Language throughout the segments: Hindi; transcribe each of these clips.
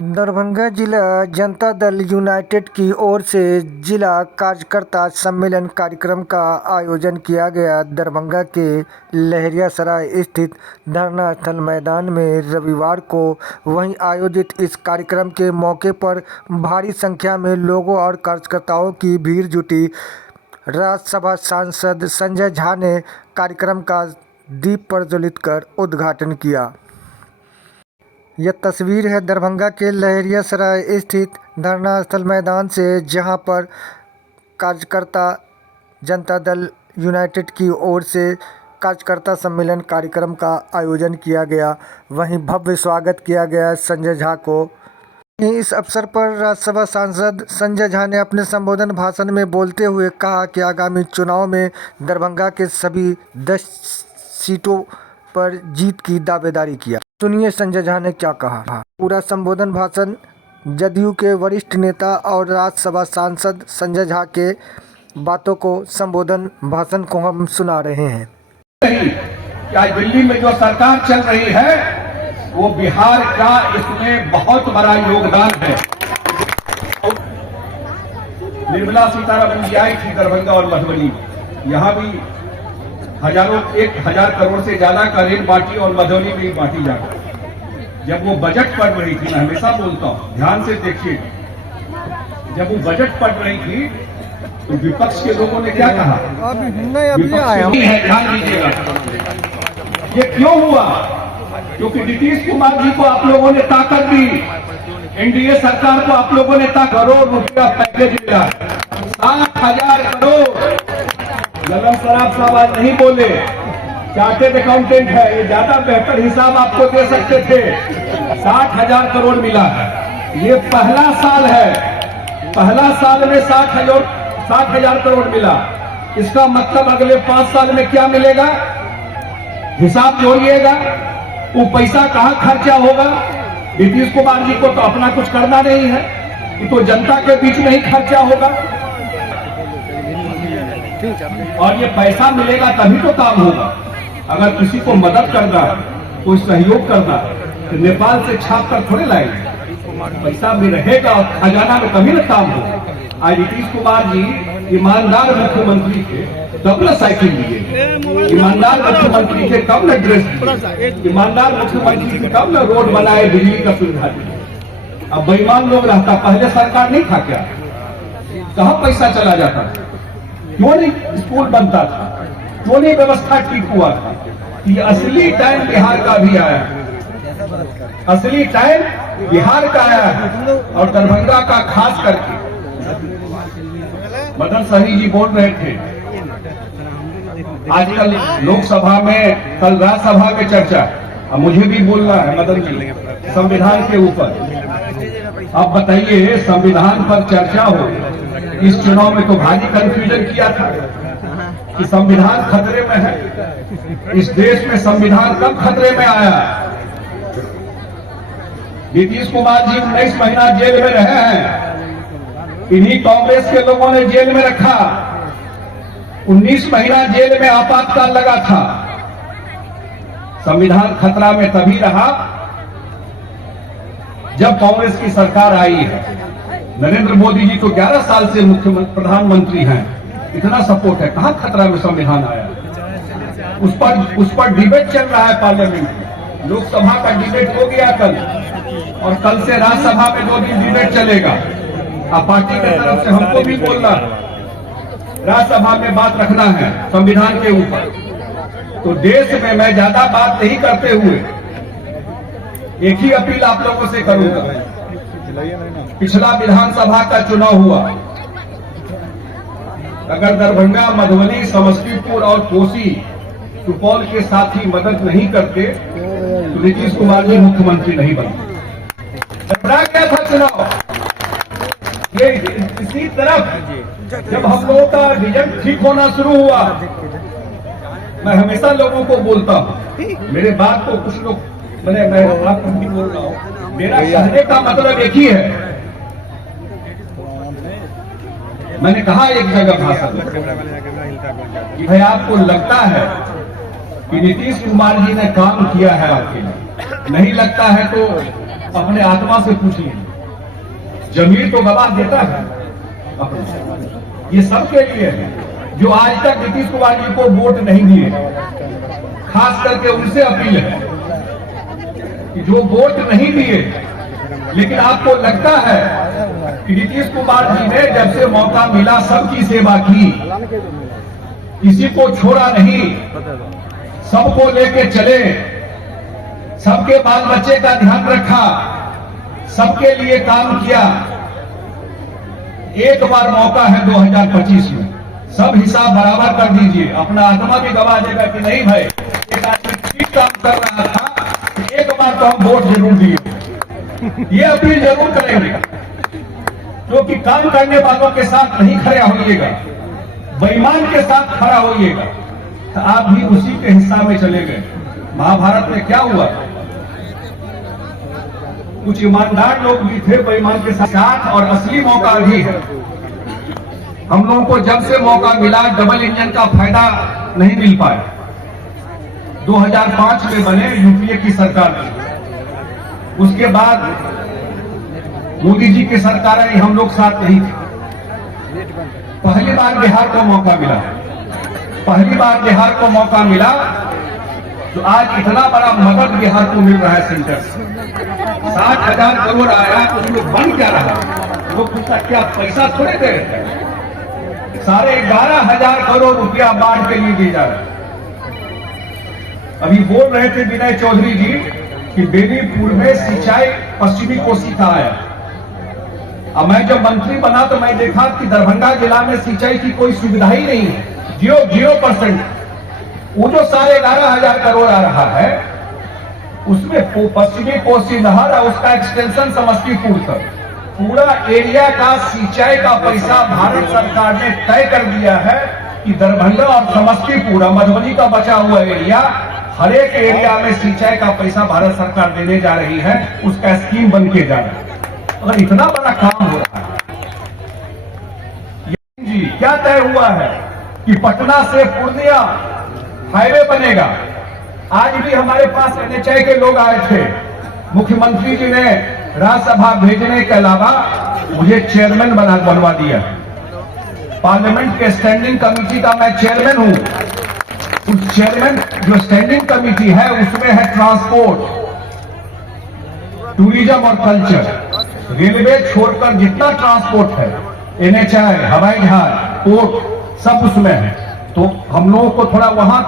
दरभंगा जिला जनता दल यूनाइटेड की ओर से जिला कार्यकर्ता सम्मेलन कार्यक्रम का आयोजन किया गया। दरभंगा के लहरियासराय स्थित धरना स्थल मैदान में रविवार को वहीं आयोजित इस कार्यक्रम के मौके पर भारी संख्या में लोगों और कार्यकर्ताओं की भीड़ जुटी। राज्यसभा सांसद संजय झा ने कार्यक्रम का दीप प्रज्वलित कर उद्घाटन किया। यह तस्वीर है दरभंगा के लहरियासराय स्थित धरना स्थल मैदान से, जहां पर कार्यकर्ता जनता दल यूनाइटेड की ओर से कार्यकर्ता सम्मेलन कार्यक्रम का आयोजन किया गया। वहीं भव्य स्वागत किया गया संजय झा को। इस अवसर पर राज्यसभा सांसद संजय झा ने अपने संबोधन भाषण में बोलते हुए कहा कि आगामी चुनाव में दरभंगा के सभी 10 सीटों पर जीत की दावेदारी किया। सुनिए संजय झा ने क्या कहा। पूरा संबोधन भाषण जदयू के वरिष्ठ नेता और राज्यसभा सांसद संजय झा के बातों को संबोधन भाषण को हम सुना रहे हैं। क्या दिल्ली में जो सरकार चल रही है वो बिहार का इसमें बहुत बड़ा योगदान है। निर्मला सीतारमण जी आई थी दरभंगा और मधुबनी, यहाँ भी 1,000 करोड़ से ज्यादा का ऋण बांटी और मधुबनी में ही बांटी जाकर। जब वो बजट पढ़ रही थी, मैं हमेशा बोलता हूं ध्यान से देखिए, जब वो बजट पढ़ रही थी तो विपक्ष के लोगों ने क्या कहा, ध्यान दीजिएगा। ये क्यों हुआ? क्योंकि नीतीश कुमार जी को आप लोगों ने ताकत दी, एनडीए सरकार को आप लोगों ने करोड़ रुपया पैकेज दिया, 60,000 करोड़। ललन सराफ साहब आज नहीं बोले, चार्टेड अकाउंटेंट है, ये ज्यादा बेहतर हिसाब आपको दे सकते थे। 60,000 करोड़ मिला है। ये पहला साल है, पहला साल में 60,000 करोड़ मिला। इसका मतलब अगले 5 साल में क्या मिलेगा? हिसाब जोड़िएगा, वो पैसा कहां खर्चा होगा। नीतीश कुमार जी को तो अपना कुछ करना नहीं है, ये तो जनता के बीच में ही खर्चा होगा। और ये पैसा मिलेगा तभी तो काम होगा। अगर किसी को मदद करना, कोई सहयोग करना, तो नेपाल से छाप कर थोड़े लाएंगे। पैसा भी रहेगा और खजाना में तभी ना काम होगा। आज नीतीश कुमार जी ईमानदार मुख्यमंत्री थे तब न साइकिल लिए, ईमानदार मुख्यमंत्री थे तब न ड्रेस दिए, ईमानदार मुख्यमंत्री थे तब न रोड बनाए, बिजली का सुविधा दी। अब बेईमान लोग रहता, पहले सरकार नहीं था क्या? कहां पैसा चला जाता? क्यों नहीं स्कूल बनता था? क्यों नहीं व्यवस्था ठीक हुआ था? ये असली टाइम बिहार का भी आया, असली टाइम बिहार का आया और दरभंगा का खास करके। मदन साही जी बोल रहे थे आजकल लोकसभा में, कल राज्यसभा में चर्चा, अब मुझे भी बोलना है मदन जी, संविधान के ऊपर। अब बताइए, संविधान पर चर्चा हो, इस चुनाव में तो भारी कंफ्यूजन किया था कि संविधान खतरे में है। इस देश में संविधान कब खतरे में आया? नीतीश कुमार जी 19 महीना जेल में रहे हैं, इन्हीं कांग्रेस के लोगों ने जेल में रखा। 19 महीना जेल में आपातकाल लगा था। संविधान खतरा में तभी रहा जब कांग्रेस की सरकार आई है। नरेंद्र मोदी जी तो 11 साल से मुख्यमंत्री प्रधानमंत्री हैं, इतना सपोर्ट है, कहां खतरा में संविधान आया? उस पर डिबेट चल रहा है पार्लियामेंट में। लोकसभा का डिबेट हो गया कल, और कल से राज्यसभा में 2 दिन डिबेट चलेगा। अब पार्टी की तरफ से हमको भी बोलना, राज्यसभा में बात रखना है संविधान के ऊपर। तो देश में मैं ज्यादा बात नहीं करते हुए एक ही अपील आप लोगों से करूंगा। पिछला विधानसभा का चुनाव हुआ, अगर दरभंगा, मधुबनी, समस्तीपुर और कोसी, सुपौल के साथ ही मदद नहीं करते तो नीतीश कुमार जी मुख्यमंत्री नहीं बनते। क्या था चुनाव? ये इसी तरफ जब हम लोगों का रिजल्ट ठीक होना शुरू हुआ, मैं हमेशा लोगों को बोलता हूं, मेरे बात को कुछ लोग, मैं आपको भी बोल रहा हूं, मेरा कहने का मतलब एक ही है। मैंने कहा एक जगह भाषण कि भाई आपको लगता है कि नीतीश कुमार जी ने काम किया है आपके लिए, नहीं लगता है तो अपने आत्मा से पूछ लीजिए, जमीर तो गवाह देता है अपने। ये सबके लिए है जो आज तक नीतीश कुमार जी को वोट नहीं दिए, खास करके उनसे अपील है कि जो वोट नहीं दिए लेकिन आपको लगता है कि नीतीश कुमार जी ने जब से मौका मिला सबकी सेवा की, किसी को छोड़ा नहीं, सबको लेके चले, सबके बाल बच्चे का ध्यान रखा, सबके लिए काम किया। एक बार मौका है 2025 में, सब हिसाब बराबर कर दीजिए। अपना आत्मा भी गवा देगा कि नहीं भाई, एक आदमी ठीक काम कर रहा था, एक बार तो हम वोट जरूर दिए। ये अपील जरूर करेंगे, क्योंकि काम करने वालों के साथ नहीं खड़ा होइएगा, बेईमान के साथ खड़ा होइएगा। तो आप भी उसी के हिस्सा में चले गए। महाभारत में क्या हुआ, कुछ ईमानदार लोग भी थे बेईमान के साथ, और असली मौका भी है। हम लोगों को जब से मौका मिला डबल इंजन का फायदा नहीं मिल पाया। 2005 में बने यूपीए की सरकार थी, उसके बाद मोदी जी की सरकार आई, हम लोग साथ नहीं थे। पहली बार बिहार को मौका मिला, पहली बार बिहार को मौका मिला, तो आज इतना बड़ा मदद बिहार को मिल रहा है सेंटर से। 60,000 करोड़ आया, तो लोग बन क्या रहा, लोग पूछता क्या पैसा थोड़े दे रहे हैं, 11,500 करोड़ रुपया बाढ़ के लिए दिया जा रहा है। अभी बोल रहे थे विनय चौधरी जी कि बेनीपुर में सिंचाई पश्चिमी कोसी का आया। अब मैं जब मंत्री बना तो मैं देखा कि दरभंगा जिला में सिंचाई की कोई सुविधा ही नहीं है, 0%। वो जो 11,500 करोड़ आ रहा है, उसमें पश्चिमी कोसी नहर और उसका एक्सटेंशन समस्तीपुर तक पूरा एरिया का सिंचाई का पैसा भारत सरकार ने तय कर दिया है कि दरभंगा और समस्तीपुर और मधुबनी का बचा हुआ एरिया, हर एक एरिया में सिंचाई का पैसा भारत सरकार देने जा रही है। उसका स्कीम बन के जा रहा है। अगर इतना बड़ा काम हो रहा है जी, क्या तय हुआ है कि पटना से पूर्णिया हाईवे बनेगा। आज भी हमारे पास NHI के लोग आए थे, मुख्यमंत्री जी ने राज्यसभा भेजने के अलावा मुझे चेयरमैन बनवा दिया। पार्लियामेंट के स्टैंडिंग कमेटी का मैं चेयरमैन हूं। उस चेयरमैन जो स्टैंडिंग कमेटी है उसमें है ट्रांसपोर्ट, टूरिज्म और कल्चर। रेलवे छोड़कर जितना ट्रांसपोर्ट है, NHI, हवाई जहाज, पोर्ट, सब उसमें है। तो हम लोगों को थोड़ा वहां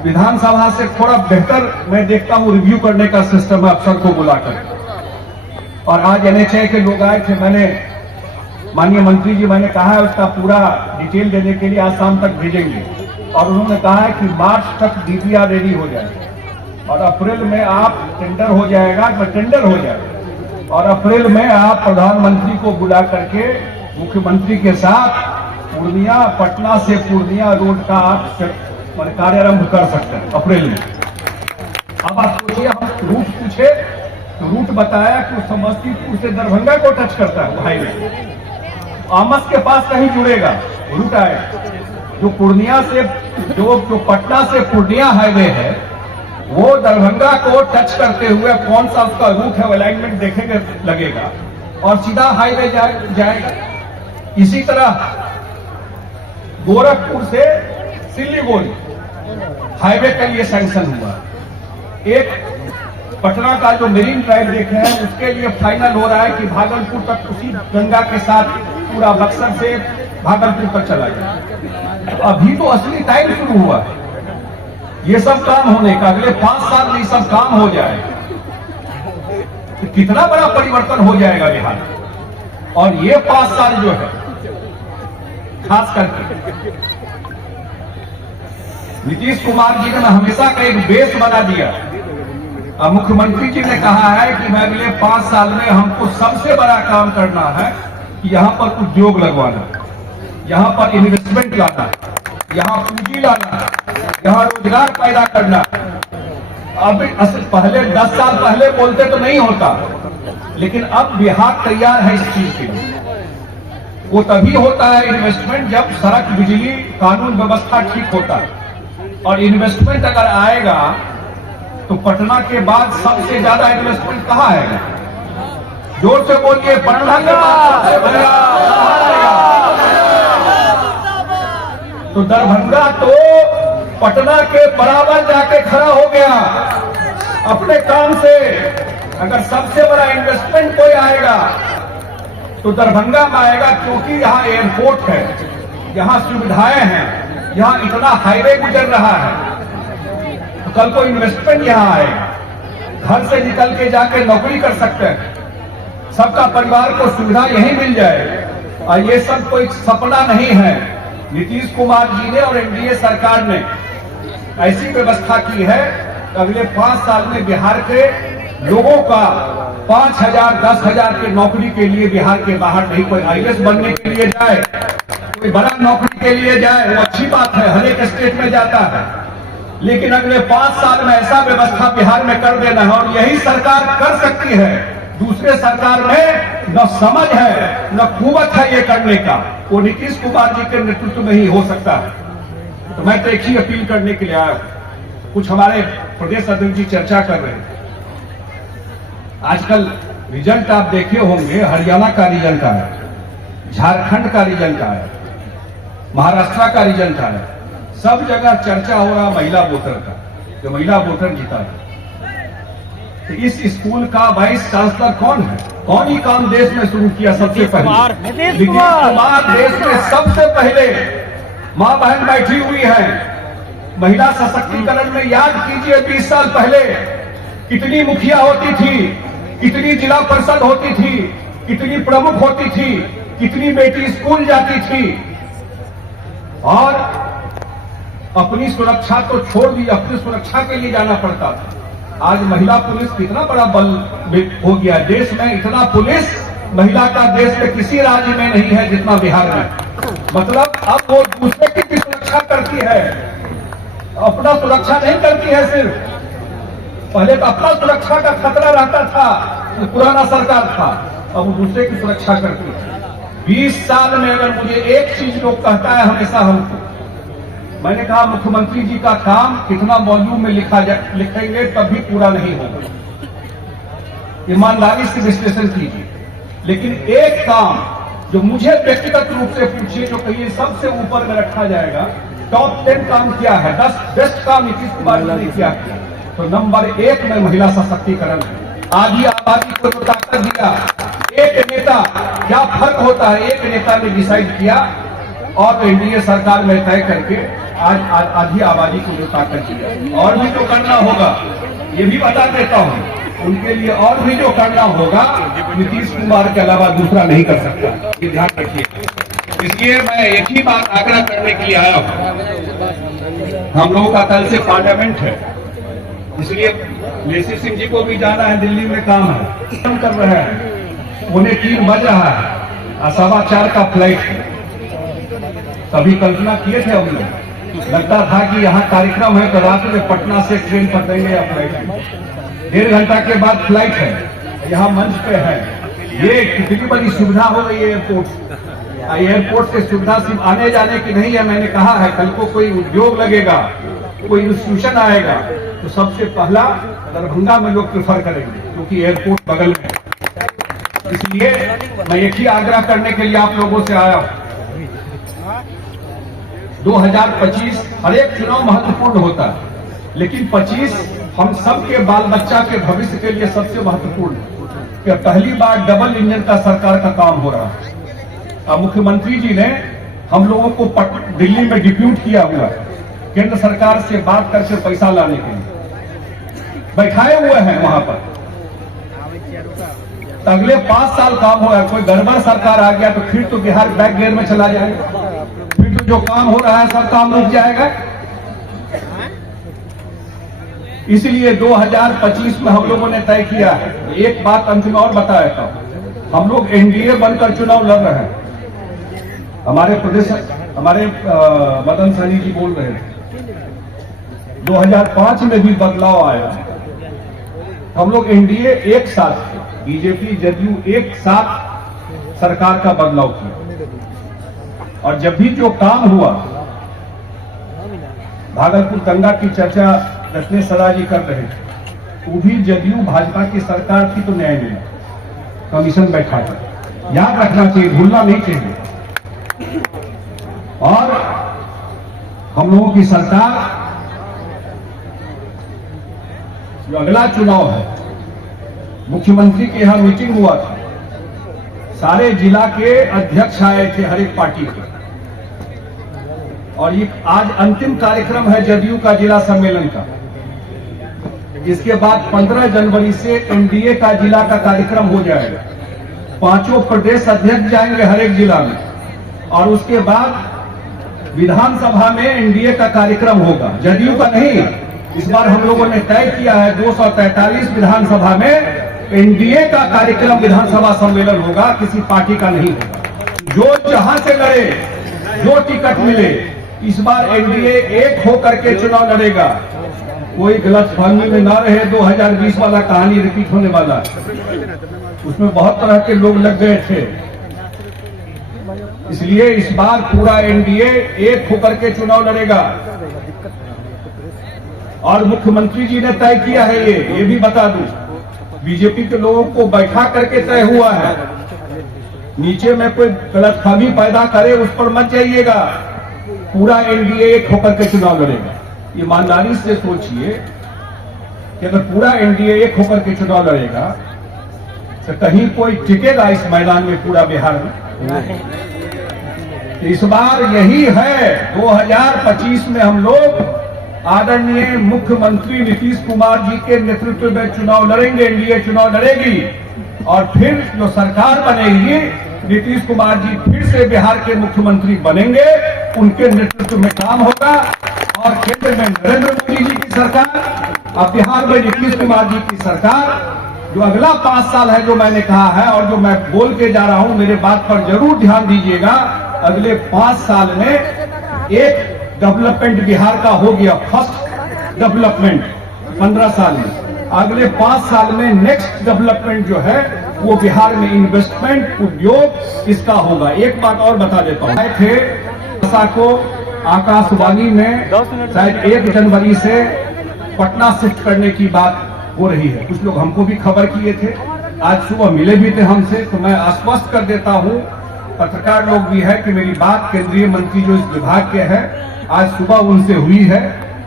विधानसभा से थोड़ा बेहतर मैं देखता हूं रिव्यू करने का सिस्टम है अफसर को बुलाकर। और आज NHI के लोग आए थे, मैंने माननीय मंत्री जी मैंने कहा है उसका पूरा डिटेल देने के लिए आज शाम तक भेजेंगे। और उन्होंने कहा है कि मार्च तक DPR रेडी हो जाए और अप्रैल में आप टेंडर हो जाएगा, टेंडर हो जाएगा और अप्रैल में आप प्रधानमंत्री को बुला करके मुख्यमंत्री के साथ पूर्णिया, पटना से पूर्णिया रोड का आप कार्यारंभ कर सकते हैं अप्रैल में। अब आप सोचिए, हम रूट पूछे तो रूट बताया कि समस्तीपुर से दरभंगा को टच करता है हाईवे, आमस के पास कहीं जुड़ेगा रूट आएगा। जो पूर्णिया से जो पटना से पूर्णिया हाईवे है वो दरभंगा को टच करते हुए कौन सा उसका रूट है, अलाइनमेंट देखेंगे लगेगा और सीधा हाईवे जाएगा। इसी तरह गोरखपुर से सिल्लीगुड़ी हाईवे के लिए सैंक्शन हुआ। एक पटना का जो मेरीन ड्राइव देख रहे हैं उसके लिए फाइनल हो रहा है कि भागलपुर तक उसी गंगा के साथ पूरा बक्सर से भागलपुर तक चला जाए। तो अभी तो असली टाइम शुरू हुआ है ये सब काम होने का। अगले 5 साल में ये सब काम हो जाए तो कितना बड़ा परिवर्तन हो जाएगा बिहार में। और ये 5 साल जो है खास करके नीतीश कुमार जी ने हमेशा का एक बेस बना दिया। अब मुख्यमंत्री जी ने कहा है कि मैं अगले 5 साल में हमको सबसे बड़ा काम करना है कि यहाँ पर उद्योग लगवाना, यहाँ पर इन्वेस्टमेंट लाना, यहाँ पूंजी लाना, यहाँ रोजगार पैदा करना। अब पहले 10 साल पहले बोलते तो नहीं होता, लेकिन अब बिहार तैयार है इस चीज के लिए। वो तभी होता है इन्वेस्टमेंट जब सड़क, बिजली, कानून व्यवस्था ठीक होता है। और इन्वेस्टमेंट अगर आएगा तो पटना के बाद सबसे ज्यादा इन्वेस्टमेंट कहाँ आएगा? जोर से बोलिए, पटना के तो दरभंगा तो पटना के बराबर जाके खड़ा हो गया अपने काम से। अगर सबसे बड़ा इन्वेस्टमेंट कोई आएगा तो दरभंगा में आएगा, क्योंकि यहाँ एयरपोर्ट है, यहाँ सुविधाएं हैं, यहाँ इतना हाईवे गुजर रहा है। तो कल को इन्वेस्टमेंट यहाँ आएगा, घर से निकल के जाके नौकरी कर सकते हैं, सबका परिवार को सुविधा यही मिल जाए। और ये सब कोई सपना नहीं है। नीतीश कुमार जी ने और एनडीए सरकार ने ऐसी व्यवस्था की है, अगले 5 साल में बिहार के लोगों का 5,000 10,000 की नौकरी के लिए बिहार के बाहर नहीं, कोई आईएएस बनने के लिए जाए, कोई बड़ा नौकरी के लिए जाए, वो अच्छी बात है, हर एक स्टेट में जाता है, लेकिन अगले 5 साल में ऐसा व्यवस्था बिहार में कर देना है। और यही सरकार कर सकती है, दूसरे सरकार में न समझ है न कुवत है ये करने का, वो नीतीश कुमार जी के नेतृत्व में ही हो सकता है। तो मैं तो एक ही अपील करने के लिए आया हूं। कुछ हमारे प्रदेश अध्यक्ष जी चर्चा कर रहे हैं, आजकल रिजल्ट आप देखे होंगे, हरियाणा का रिजल्ट आया, झारखंड का रिजल्ट आया, महाराष्ट्र का रिजल्ट आया, सब जगह चर्चा हो रहा महिला वोटर का, जो महिला वोटर जीता है। तो इस स्कूल का वाइस चांसलर कौन है? कौन ही काम देश में शुरू किया सबसे पहले? नीतीश कुमार देश में सबसे पहले। मां बहन बैठी हुई है, महिला सशक्तिकरण में याद कीजिए 20 साल पहले कितनी मुखिया होती थी, कितनी जिला परिषद होती थी, कितनी प्रमुख होती थी, कितनी बेटी स्कूल जाती थी। और अपनी सुरक्षा तो छोड़ दी, अपनी सुरक्षा के लिए जाना पड़ता था। आज महिला पुलिस कितना बड़ा बल हो गया देश में, इतना पुलिस महिला का देश में किसी राज्य में नहीं है जितना बिहार में। मतलब अब वो दूसरे की भी सुरक्षा करती है, अपना सुरक्षा नहीं करती है सिर्फ। पहले तो अपना सुरक्षा का खतरा रहता था, तो पुराना सरकार था, अब वो दूसरे की सुरक्षा करती है। 20 साल में अगर मुझे एक चीज लोग कहता है हमेशा हमको, मैंने कहा मुख्यमंत्री जी का काम कितना वॉल्यूम में लिखेंगे तभी पूरा नहीं होगा, ईमानदारी से विश्लेषण कीजिए। लेकिन एक काम जो मुझे व्यक्तिगत रूप से पूछिए, जो कहिए सबसे ऊपर में रखा जाएगा, टॉप 10 काम क्या है, 10 बेस्ट काम नीतीश कुमार जी ने किया, तो नंबर 1 में महिला सशक्तिकरण है। आधी आबादी को जो ताकत दिया, एक नेता, क्या फर्क होता है, एक नेता ने डिसाइड किया और एनडीए सरकार में तय करके आज आधी आबादी को जो ताकत दिया। और भी जो करना होगा, ये भी बता देता हूं, उनके लिए और भी जो करना होगा नीतीश कुमार के अलावा दूसरा नहीं कर सकता, ये ध्यान रखिए। इसलिए मैं एक ही बात आग्रह करने के लिए आया हूं, हम लोगों का कल से पार्लियामेंट है, इसलिए लेसी सिंह जी को भी जाना है, दिल्ली में काम है, काम कर रहे हैं, उन्हें 3 बज रहा है और 4:15 का फ्लाइट है। कभी कल्पना किए थे हम लोग, लगता था कि यहाँ कार्यक्रम है तो रात में पटना से ट्रेन पकड़ेंगे या फ्लाइट है, 1.5 घंटा के बाद फ्लाइट है, यहाँ मंच पे है। ये कितनी बड़ी सुविधा हो गई है एयरपोर्ट। एयरपोर्ट से सुविधा सिर्फ आने जाने की नहीं है, मैंने कहा है कल को कोई उद्योग लगेगा, कोई इंस्टीट्यूशन आएगा तो सबसे पहला दरभंगा में लोग प्रेफर करेंगे, क्योंकि एयरपोर्ट बगल में है। इसलिए मैं एक ही आग्रह करने के लिए आप लोगों से आया हूं, 2025 हर एक चुनाव महत्वपूर्ण होता है, लेकिन 25 हम सबके बाल बच्चा के भविष्य के लिए सबसे महत्वपूर्ण है कि पहली बार डबल इंजन का सरकार का काम हो रहा है। अब मुख्यमंत्री जी ने हम लोगों को दिल्ली में डिप्यूट किया हुआ है, केंद्र सरकार से बात करके पैसा लाने के लिए बैठाए हुए हैं वहां पर। तो अगले 5 साल काम होगा, कोई गड़बड़ सरकार आ गया तो फिर तो बिहार बैक गियर में चला जाएगा, फिर तो जो काम हो रहा है सब काम रुक जाएगा। इसलिए 2025 में हम लोगों ने तय किया है। एक बात अंत में और बता देता हूं, हम लोग एनडीए बनकर चुनाव लड़ रहे हैं। हमारे प्रदेश हमारे मदन सहनी जी बोल रहे थे 2005 में भी बदलाव आया, हम लोग एनडीए एक साथ, बीजेपी जदयू एक साथ सरकार का बदलाव किया। और जब भी जो काम हुआ, भागलपुर दंगा की चर्चा रत्नेश सदा जी कर रहे थे, वो भी जदयू भाजपा की सरकार थी तो न्याय मिला। कमीशन बैठा था। याद रखना चाहिए, भूलना नहीं चाहिए। और हम लोगों की सरकार, जो अगला चुनाव है, मुख्यमंत्री के यहाँ मीटिंग हुआ था, सारे जिला के अध्यक्ष आए थे हर एक पार्टी के, और ये आज अंतिम कार्यक्रम है जदयू का जिला सम्मेलन का। इसके बाद 15 जनवरी से एनडीए का जिला का कार्यक्रम हो जाएगा। 5 प्रदेश अध्यक्ष जाएंगे हर एक जिला में, और उसके बाद विधानसभा में एनडीए का कार्यक्रम होगा, जदयू का नहीं। इस बार हम लोगों ने तय किया है 243 विधानसभा में एनडीए का कार्यक्रम, विधानसभा सम्मेलन होगा, किसी पार्टी का नहीं होगा। जो जहां से लड़े, जो टिकट मिले, इस बार एनडीए एक होकर के चुनाव लड़ेगा। कोई गलतफहमी में ना रहे, 2020 वाला कहानी रिपीट होने वाला है। उसमें बहुत तरह के लोग लग गए थे, इसलिए इस बार पूरा एनडीए एक होकर के चुनाव लड़ेगा। और मुख्यमंत्री जी ने तय किया है, ये भी बता दूं, बीजेपी के लोगों को बैठा करके तय हुआ है। नीचे में कोई गलतफहमी पैदा करे उस पर मत जाइएगा। पूरा एनडीए एक होकर के चुनाव लड़ेगा। ईमानदारी से सोचिए कि अगर पूरा एनडीए एक होकर के चुनाव लड़ेगा तो कहीं कोई टिकेगा इस मैदान में पूरा बिहार में? इस बार यही है, 2025 में हम लोग आदरणीय मुख्यमंत्री नीतीश कुमार जी के नेतृत्व में चुनाव लड़ेंगे, एनडीए चुनाव लड़ेगी, और फिर जो सरकार बनेगी, नीतीश कुमार जी फिर से बिहार के मुख्यमंत्री बनेंगे, उनके नेतृत्व में काम होगा। और केंद्र में नरेंद्र मोदी जी की सरकार और बिहार में नीतीश कुमार जी की सरकार। जो अगला 5 साल है, जो मैंने कहा है और जो मैं बोल के जा रहा हूं, मेरे बात पर जरूर ध्यान दीजिएगा। अगले 5 साल में एक डेवलपमेंट बिहार का हो गया, फर्स्ट डेवलपमेंट 15 साल में। अगले 5 साल में नेक्स्ट डेवलपमेंट जो है वो बिहार में इन्वेस्टमेंट, उद्योग, इसका होगा। एक बात और बता देता हूँ, आए थे को आकाशवाणी में शायद 1 जनवरी से पटना शिफ्ट करने की बात हो रही है। कुछ लोग हमको भी खबर किए थे, आज सुबह मिले भी थे हमसे। तो मैं आश्वस्त कर देता हूँ, पत्रकार लोग भी है, कि मेरी बात केंद्रीय मंत्री जो इस विभाग के हैं, आज सुबह उनसे हुई है।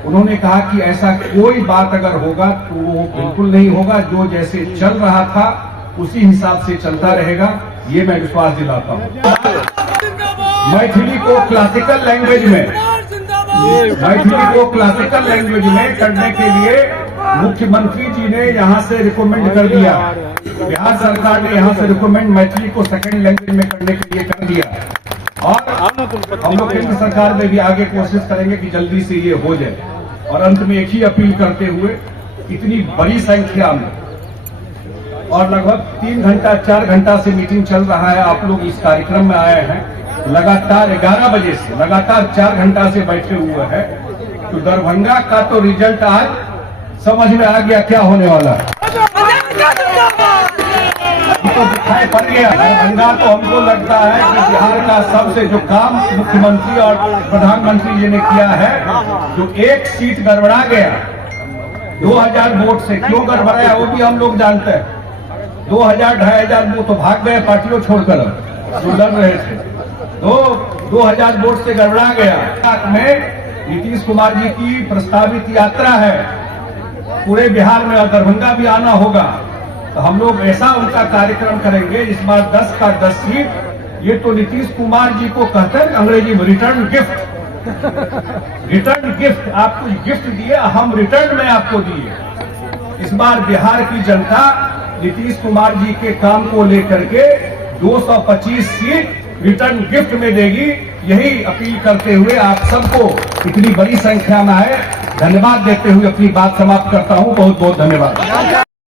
उन्होंने कहा कि ऐसा कोई बात अगर होगा तो वो बिल्कुल नहीं होगा, जो जैसे चल रहा था उसी हिसाब से चलता रहेगा, ये मैं विश्वास दिलाता हूँ। मैथिली को क्लासिकल लैंग्वेज में करने के लिए मुख्यमंत्री जी ने यहाँ से रिकमेंड कर दिया, बिहार सरकार ने यहाँ से रिकमेंड मैथिली को सेकंड लैंग्वेज में करने के लिए कर दिया। और हम लोग केंद्र सरकार में भी आगे कोशिश करेंगे कि जल्दी से ये हो जाए। और अंत में एक ही अपील करते हुए, इतनी बड़ी संख्या में और लगभग 3 घंटा 4 घंटा से मीटिंग चल रहा है, आप लोग इस कार्यक्रम में आए हैं, लगातार 11 बजे से लगातार 4 घंटा से बैठे हुए हैं। तो दरभंगा का तो रिजल्ट आज समझ में आ गया क्या होने वाला है, तो दिखाई पड़ गया। दरभंगा तो हमको लगता है कि बिहार का सबसे जो काम मुख्यमंत्री और प्रधानमंत्री जी ने किया है, जो एक सीट गड़बड़ा गया 2000 वोट से, क्यों गड़बड़ाया वो भी हम लोग जानते हैं। 2000-2500 वोट तो भाग गए पार्टियों छोड़कर, जो लड़ रहे थे। तो 2000 वोट से गड़बड़ा गया। में नीतीश कुमार जी की प्रस्तावित यात्रा है पूरे बिहार में, और दरभंगा भी आना होगा। तो हम लोग ऐसा उनका कार्यक्रम करेंगे इस बार 10 का 10 सीट। ये तो नीतीश कुमार जी को कहते हैं अंग्रेजी में रिटर्न गिफ्ट। रिटर्न गिफ्ट, आप कुछ गिफ्ट दिए, हम रिटर्न में आपको दिए। इस बार बिहार की जनता नीतीश कुमार जी के काम को लेकर के 225 सीट रिटर्न गिफ्ट में देगी। यही अपील करते हुए आप सबको इतनी बड़ी संख्या में आए, धन्यवाद देते हुए अपनी बात समाप्त करता हूं। बहुत बहुत धन्यवाद।